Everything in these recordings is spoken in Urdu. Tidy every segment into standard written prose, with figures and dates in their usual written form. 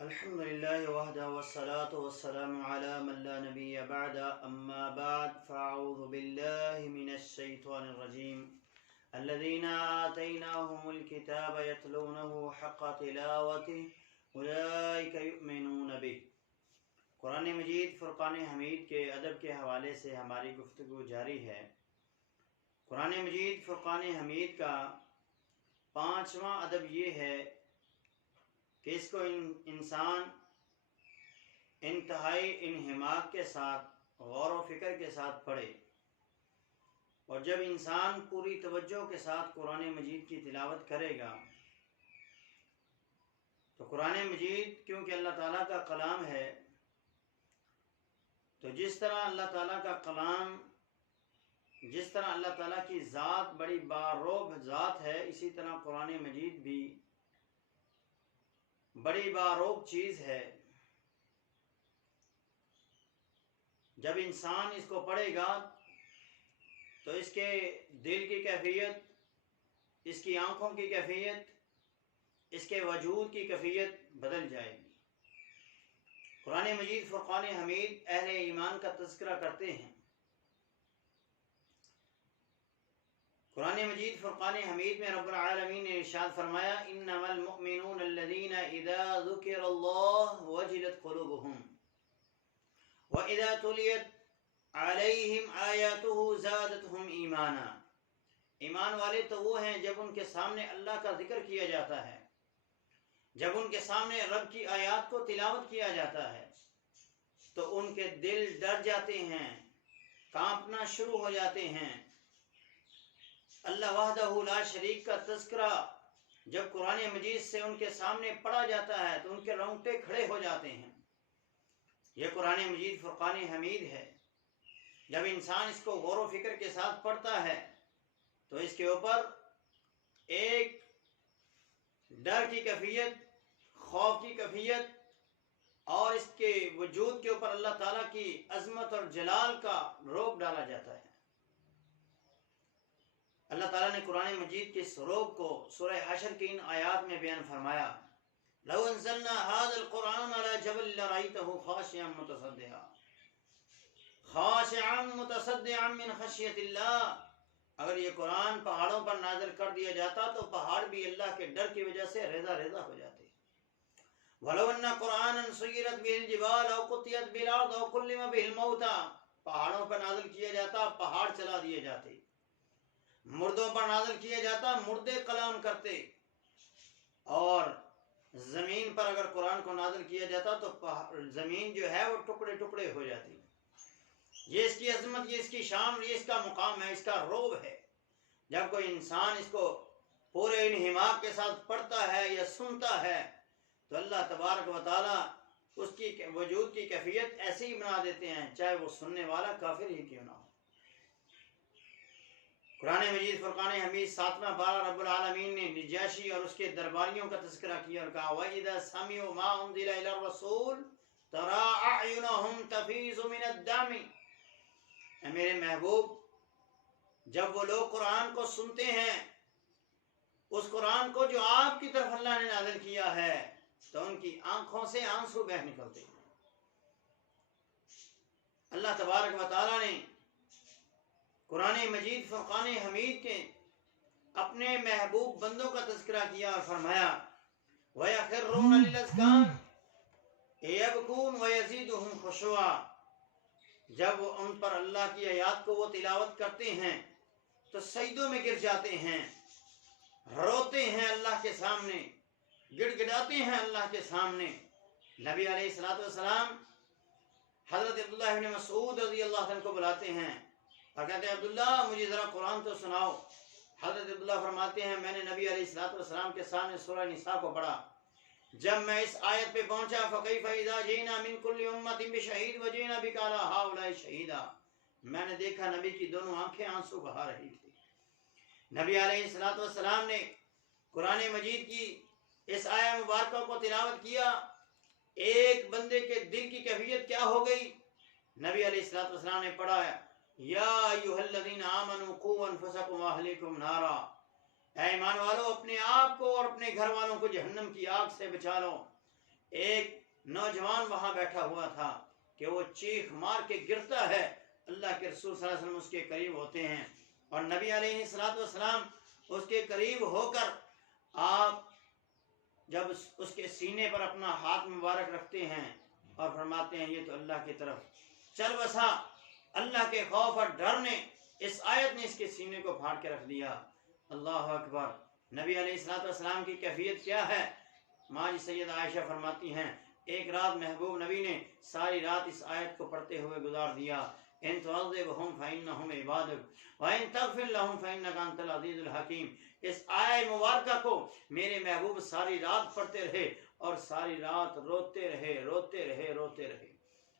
الحمد لله وحده والصلاة والسلام على من لا نبي بعد أما بعد فأعوذ بالله من الشيطان الرجيم الذين آتيناهم الكتاب يتلونه حق تلاوته أولئك يؤمنون به۔ قرآن مجید فرقان حمید کے ادب کے حوالے سے ہماری گفتگو جاری ہے۔ قرآن مجید فرقان حمید کا پانچواں ادب یہ ہے کہ اس کو انسان انتہائی انہماک کے ساتھ غور و فکر کے ساتھ پڑھے، اور جب انسان پوری توجہ کے ساتھ قرآن مجید کی تلاوت کرے گا تو قرآن مجید کیونکہ اللہ تعالیٰ کا کلام ہے، تو جس طرح اللہ تعالیٰ کا کلام، جس طرح اللہ تعالیٰ کی ذات بڑی باروب ذات ہے، اسی طرح قرآن مجید بھی بڑی باروب چیز ہے۔ جب انسان اس کو پڑھے گا تو اس کے دل کی کیفیت، اس کی آنکھوں کی کیفیت، اس کے وجود کی کیفیت بدل جائے گی۔ قرآن مجید فرقان حمید اہل ایمان کا تذکرہ کرتے ہیں۔ قرآن مجید فرقان حمید میں رب العالمین نے ارشاد فرمایا انما المؤمنون الذین اذا ذکر اللہ وجلت قلوبهم واذا تلیت علیہم آیاتہ زادتهم ایمانا۔ ایمان والے تو وہ ہیں جب ان کے سامنے اللہ کا ذکر کیا جاتا ہے، جب ان کے سامنے رب کی آیات کو تلاوت کیا جاتا ہے تو ان کے دل ڈر جاتے ہیں، کانپنا شروع ہو جاتے ہیں۔ اللہ وحدہ لا شریک کا تذکرہ جب قرآن مجید سے ان کے سامنے پڑھا جاتا ہے تو ان کے رونگٹے کھڑے ہو جاتے ہیں۔ یہ قرآن مجید فرقان حمید ہے۔ جب انسان اس کو غور و فکر کے ساتھ پڑھتا ہے تو اس کے اوپر ایک ڈر کی کیفیت، خوف کی کیفیت، اور اس کے وجود کے اوپر اللہ تعالیٰ کی عظمت اور جلال کا روب ڈالا جاتا ہے۔ اللہ تعالیٰ نے قرآن مجید کے اس روب کو سورہ حشر کی ان آیات میں بیان فرمایا لو انزلنا هذا القرآن على جبل لرأيته خاشعا متصدعا من خشیۃ اللہ۔ اگر یہ قرآن پہاڑوں پر نازل کر دیا جاتا تو پہاڑ بھی اللہ کے ڈر کی وجہ سے ریزہ ریزہ ہو جاتے۔ ولو ان قرآنا سیرت به الجبال او قطعت بالارض او کلم به الموتى، پہاڑوں پر نازل کیا جاتا پہاڑ چلا دیے جاتے، مردوں پر نازل کیا جاتا مردے کلام کرتے، اور زمین پر اگر قرآن کو نازل کیا جاتا تو زمین جو ہے وہ ٹکڑے ٹکڑے ہو جاتی۔ یہ اس کی عظمت، یہ اس کی شان، یہ اس کا مقام ہے، اس کا روب ہے۔ جب کوئی انسان اس کو پورے انہماک کے ساتھ پڑھتا ہے یا سنتا ہے تو اللہ تبارک و تعالیٰ اس کی وجود کی کیفیت ایسے ہی بنا دیتے ہیں، چاہے وہ سننے والا کافر ہی کیوں نہ ہو۔ قرآن مجید فرقان حمید ساتواں بارہ رب العالمین نے نجاشی اور اس کے درباریوں کا تذکرہ کیا اور کہا وَإِذَا سَمِعُوا مَا أُنزِلَ إِلَى الرَّسُولِ تَرَىٰ أَعْيُنَهُمْ تَفِيضُ مِنَ الدَّمِ۔ اے میرے محبوب، جب وہ لوگ قرآن کو سنتے ہیں، اس قرآن کو جو آپ کی طرف اللہ نے نازل کیا ہے، تو ان کی آنکھوں سے آنسو بہہ نکلتے ہیں۔ اللہ تبارک و تعالیٰ نے قرآن مجید فرقان حمید کے اپنے محبوب بندوں کا تذکرہ کیا اور فرمایا وَيَخِرُّونَ لِلْأَذْقَانِ يَبْكُونَ وَيَزِيدُهُمْ خُشُوعًا۔ جب وہ ان پر اللہ کی آیات کو وہ تلاوت کرتے ہیں تو سجدوں میں گر جاتے ہیں، روتے ہیں اللہ کے سامنے، گڑ گڑاتے ہیں اللہ کے سامنے۔ نبی علیہ الصلوۃ والسلام حضرت عبداللہ بن مسعود رضی اللہ عنہ کو بلاتے ہیں اور کہتے ہیں عبداللہ مجھے ذرا قرآن تو سناؤ۔ حضرت عبداللہ فرماتے ہیں میں نے نبی علیہ الصلوۃ والسلام کے سامنے سورہ نساء کو پڑھا، جب میں اس آیت پہ پہنچا فَكَيْفَ إِذَا جِئْنَا مِن كُلِّ أُمَّةٍ بِشَهِيدٍ وَجِئْنَا بِكَ عَلَىٰ هَٰؤُلَاءِ شَهِيدًا، میں نے دیکھا نبی کی دونوں آنکھیں آنسو بہا رہی تھی۔ نبی علیہ الصلوۃ والسلام نے قرآن مجید کی اس آیہ مبارکہ کو تلاوت کیا، ایک بندے کے دل کی کیفیت کیا ہو گئی؟ نبی علیہ الصلوۃ والسلام نے پڑھا یا ایھا الذین آمنوا قوا انفسکم واہلیکم نارا، اے ایمان والو اپنے آپ کو اور اپنے گھر والوں کو جہنم کی آگ سے بچا لو۔ ایک نوجوان وہاں بیٹھا ہوا تھا کہ وہ چیخ مار کے گرتا ہے، اللہ کے رسول صلی اللہ علیہ وسلم اس کے قریب ہوتے ہیں اور نبی علیہ السلام اس کے قریب ہو کر آپ جب اس کے سینے پر اپنا ہاتھ مبارک رکھتے ہیں اور فرماتے ہیں یہ تو اللہ کی طرف چل بسا، اللہ کے خوف اور ڈر نے اس آیت نے اس کے سینے کو پھاڑ کے رکھ دیا۔ اللہ اکبر۔ نبی علیہ السلام کی کیفیت کیا ہے؟ ماں جی سید عائشہ فرماتی ہیں ایک رات محبوب نبی نے ساری رات اس آیت کو پڑھتے ہوئے گزار دیا، ان تعذبهم فإنهم عبادك وإن تغفر لهم فإنك أنت العزيز الحكيم۔ اس آیہ مبارکہ کو میرے محبوب ساری رات پڑھتے رہے اور ساری رات روتے رہے روتے رہے روتے رہے۔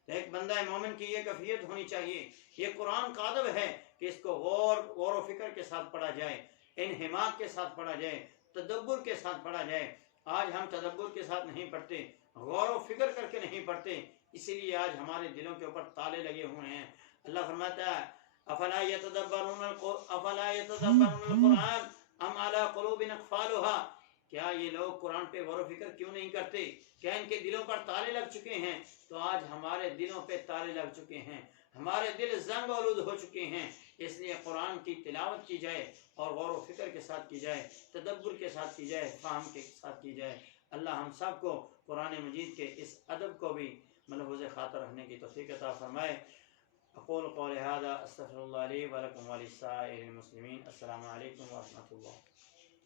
ایک بندہ مومن کی یہ کیفیت ہونی چاہیے۔ یہ قرآن کا ادب ہے کہ اس کو غور و فکر کے ساتھ پڑھا جائے، انہماک کے ساتھ پڑھا جائے، تدبر کے ساتھ پڑھا جائے۔ آج ہم تدبر کے ساتھ نہیں پڑھتے، غور و فکر کر کے نہیں پڑھتے، اسی لیے آج ہمارے دلوں کے اوپر تالے لگے ہوئے ہیں۔ اللہ فرماتا ہے افلا يتدبرون القرآن ام على قلوب اقفالها، کیا یہ لوگ قرآن پہ غور و فکر کیوں نہیں کرتے؟ کیا ان کے دلوں پر تالے لگ چکے ہیں؟ تو آج ہمارے دلوں پہ تالے لگ چکے ہیں، ہمارے دل زنگ آلود ہو چکے ہیں۔ اس لیے قرآن کی تلاوت کی جائے اور غور و فکر کے ساتھ کی جائے، تدبر کے ساتھ کی جائے، فہم کے ساتھ کی جائے۔ اللہ ہم سب کو قرآن مجید کے اس ادب کو بھی ملحوظ خاطر رکھنے کی توفیق عطا فرمائے۔ اقول قول هذا استغفر اللہ علی ولکم ولسائر المسلمین۔ السلام علیکم ورحمۃ اللہ۔